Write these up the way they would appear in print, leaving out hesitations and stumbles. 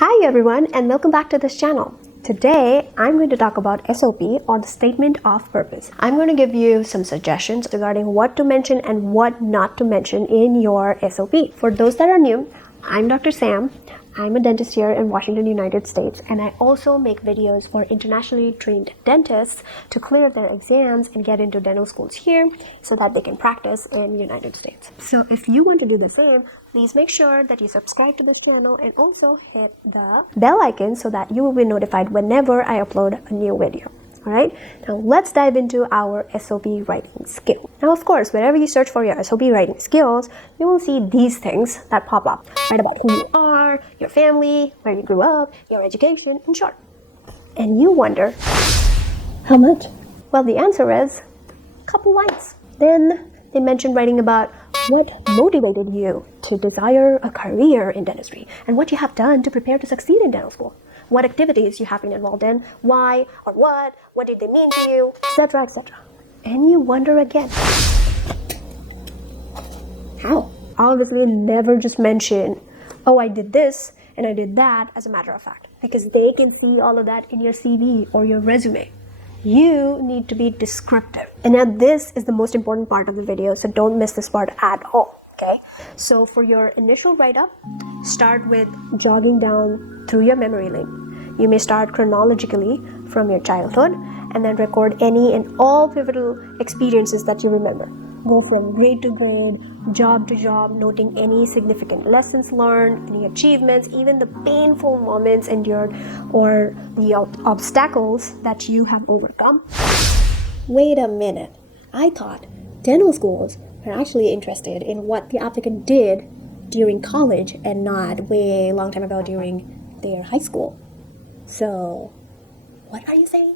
Hi everyone and welcome back to this channel. Today I'm going to talk about SOP or the Statement of Purpose. I'm going to give you some suggestions regarding what to mention and what not to mention in your SOP. For those that are new, I'm Dr. Sam. I'm a dentist here in Washington, United States, and I also make videos for internationally trained dentists to clear their exams and get into dental schools here so that they can practice in the United States. So if you want to do the same, please make sure that you subscribe to this channel and also hit the bell icon so that you will be notified whenever I upload a new video. Alright, now let's dive into our SOP writing skill. Now, of course, whenever you search for your SOP writing skills, you will see these things that pop up. Write about who you are, your family, where you grew up, your education, in short. And you wonder, how much? Well, the answer is a couple lines. Then they mention writing about what motivated you to desire a career in dentistry and what you have done to prepare to succeed in dental school. What activities you have been involved in, why or what did they mean to you, etc., etc. And you wonder again, how? Obviously, never just mention, oh, I did this and I did that as a matter of fact, because they can see all of that in your CV or your resume. You need to be descriptive. And now this is the most important part of the video, so don't miss this part at all, okay? So for your initial write-up, start with jogging down through your memory lane. You may start chronologically from your childhood and then record any and all pivotal experiences that you remember. Go from grade to grade, job to job, noting any significant lessons learned, any achievements, even the painful moments endured or the obstacles that you have overcome. Wait a minute. I thought dental schools were actually interested in what the applicant did during college and not way long time ago during their high school. So, what are you saying?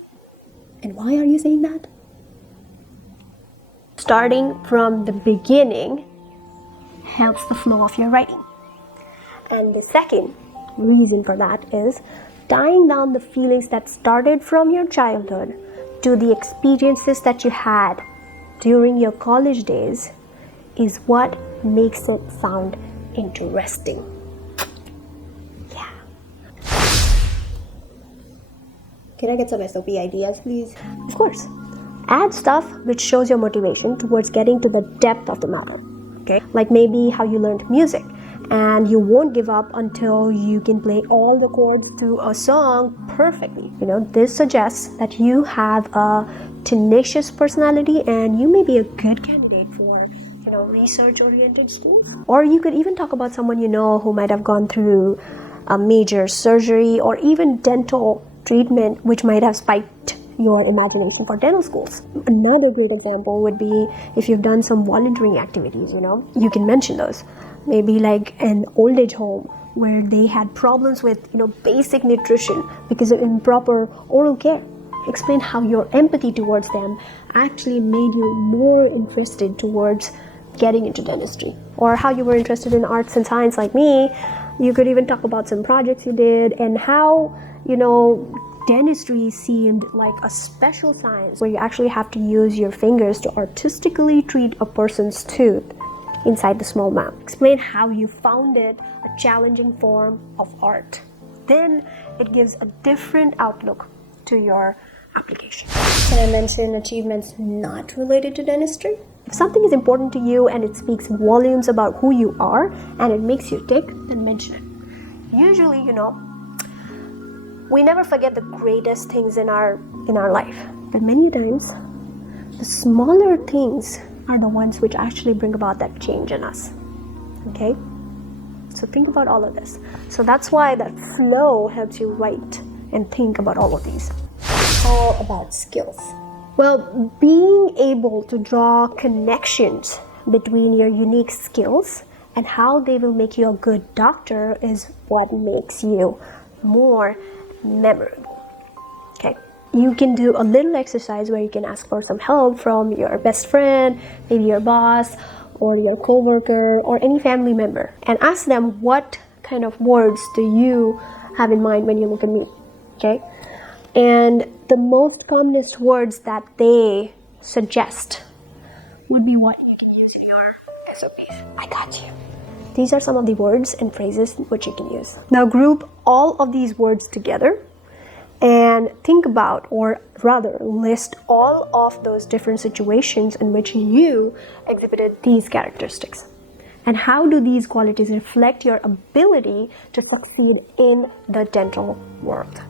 And why are you saying that? Starting from the beginning helps the flow of your writing. And the second reason for that is tying down the feelings that started from your childhood to the experiences that you had during your college days is what makes it sound interesting. Yeah. Can I get some SOP ideas, please? Of course. Add stuff which shows your motivation towards getting to the depth of the matter. Okay? Like maybe how you learned music and you won't give up until you can play all the chords through a song perfectly. This suggests that you have a tenacious personality and you may be a good candidate for research-oriented schools. Or you could even talk about someone who might have gone through a major surgery or even dental treatment which might have spiked your imagination for dental schools. Another great example would be if you've done some volunteering activities, you can mention those. Maybe like an old age home where they had problems with, basic nutrition because of improper oral care. Explain how your empathy towards them actually made you more interested towards getting into dentistry. Or how you were interested in arts and science like me. You could even talk about some projects you did and how, dentistry seemed like a special science where you actually have to use your fingers to artistically treat a person's tooth inside the small mouth. Explain how you found it a challenging form of art. Then it gives a different outlook to your application. Can I mention achievements not related to dentistry? If something is important to you and it speaks volumes about who you are and it makes you tick, then mention it. Usually, we never forget the greatest things in our life, but many times the smaller things are the ones which actually bring about that change in us. Okay, so think about all of this. So that's why that flow helps you write and think about all of these. All about skills. Well, being able to draw connections between your unique skills and how they will make you a good doctor is what makes you more memorable. Okay, you can do a little exercise where you can ask for some help from your best friend, maybe your boss or your coworker or any family member, and ask them what kind of words do you have in mind when you look at me. Okay, and the most commonest words that they suggest would be what you can use in your SOPs. I got you. These are some of the words and phrases which you can use. Now group all of these words together and think about, or rather list all of those different situations in which you exhibited these characteristics. And how do these qualities reflect your ability to succeed in the dental world?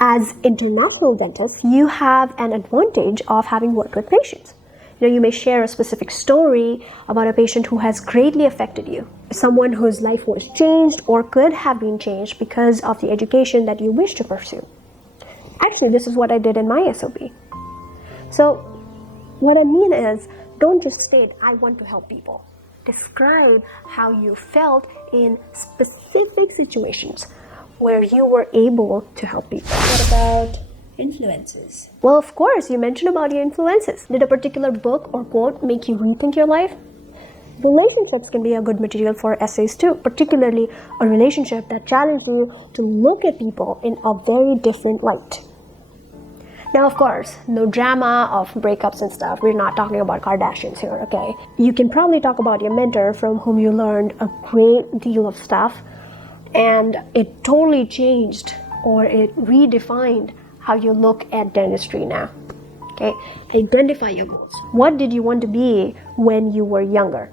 As international dentists, you have an advantage of having worked with patients. You may share a specific story about a patient who has greatly affected you, someone whose life was changed or could have been changed because of the education that you wish to pursue. Actually, this is what I did in my SOP. So what I mean is, don't just state, I want to help people. Describe how you felt in specific situations where you were able to help people. What about influences? Well, of course, you mentioned about your influences. Did a particular book or quote make you rethink your life? Relationships can be a good material for essays too, particularly a relationship that challenges you to look at people in a very different light. Now, of course, no drama of breakups and stuff. We're not talking about Kardashians here, okay? You can probably talk about your mentor from whom you learned a great deal of stuff, and it totally changed or it redefined how you look at dentistry now. Okay, identify your goals. What did you want to be when you were younger?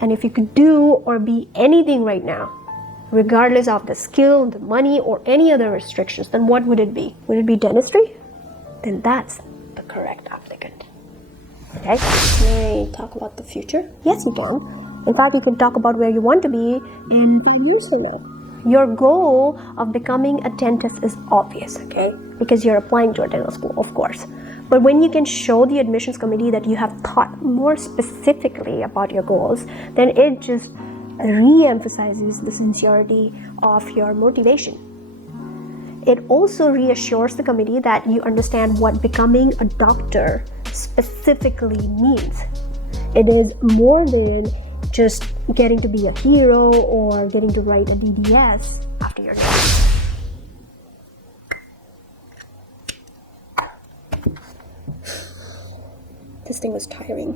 And if you could do or be anything right now, regardless of the skill, the money, or any other restrictions, then what would it be? Would it be dentistry? Then that's the correct applicant. Okay? May I talk about the future? Yes, you can. In fact, you can talk about where you want to be in 5 years from now. Your goal of becoming a dentist is obvious, okay? Because you're applying to a dental school, of course. But when you can show the admissions committee that you have thought more specifically about your goals, then it just re-emphasizes the sincerity of your motivation. It also reassures the committee that you understand what becoming a doctor specifically means. It is more than just getting to be a hero or getting to write a DDS after you're done. This thing was tiring.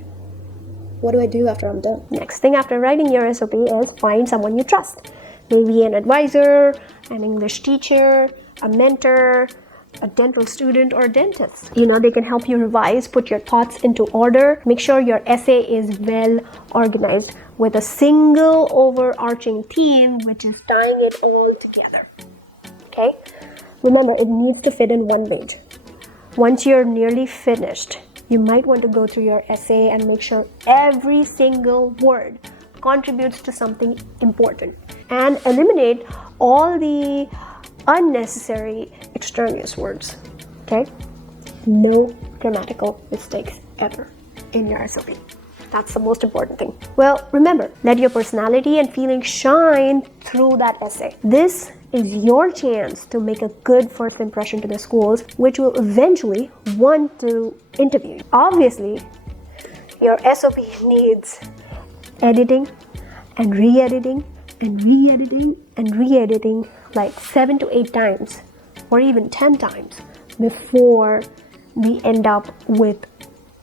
What do I do after I'm done? Next thing after writing your SOP is find someone you trust. Maybe an advisor, an English teacher, a mentor, a dental student, or a dentist. They can help you revise, put your thoughts into order. Make sure your essay is well organized with a single overarching theme which is tying it all together. Okay? Remember, it needs to fit in one page. Once you're nearly finished, you might want to go through your essay and make sure every single word contributes to something important and eliminate all the unnecessary extraneous words. Okay? No grammatical mistakes ever in your SOP. That's the most important thing. Well, remember, let your personality and feelings shine through that essay. This is your chance to make a good first impression to the schools, which will eventually want to interview you. Obviously, your SOP needs editing and re-editing and re-editing and re-editing like 7 to 8 times or even 10 times before we end up with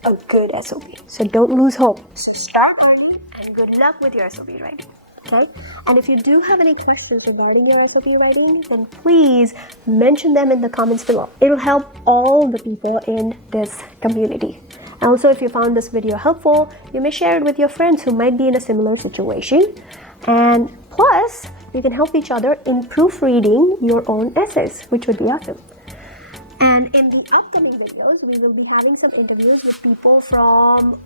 a good SOP. So don't lose hope. Start early and good luck with your SOP writing. Okay? And if you do have any questions regarding your SOP writing, then please mention them in the comments below. It'll help all the people in this community. And also, if you found this video helpful, you may share it with your friends who might be in a similar situation. And plus, you can help each other in proofreading your own essays, which would be awesome. And in the upcoming videos, we will be having some interviews with people from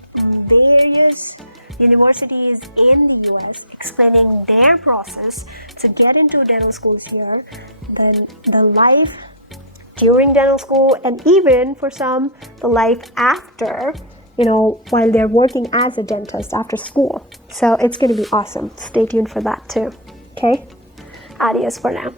various universities in the US, explaining their process to get into dental schools here, then the life during dental school, and even for some, the life after, while they're working as a dentist after school. So it's going to be awesome. Stay tuned for that too. Okay? Adios for now.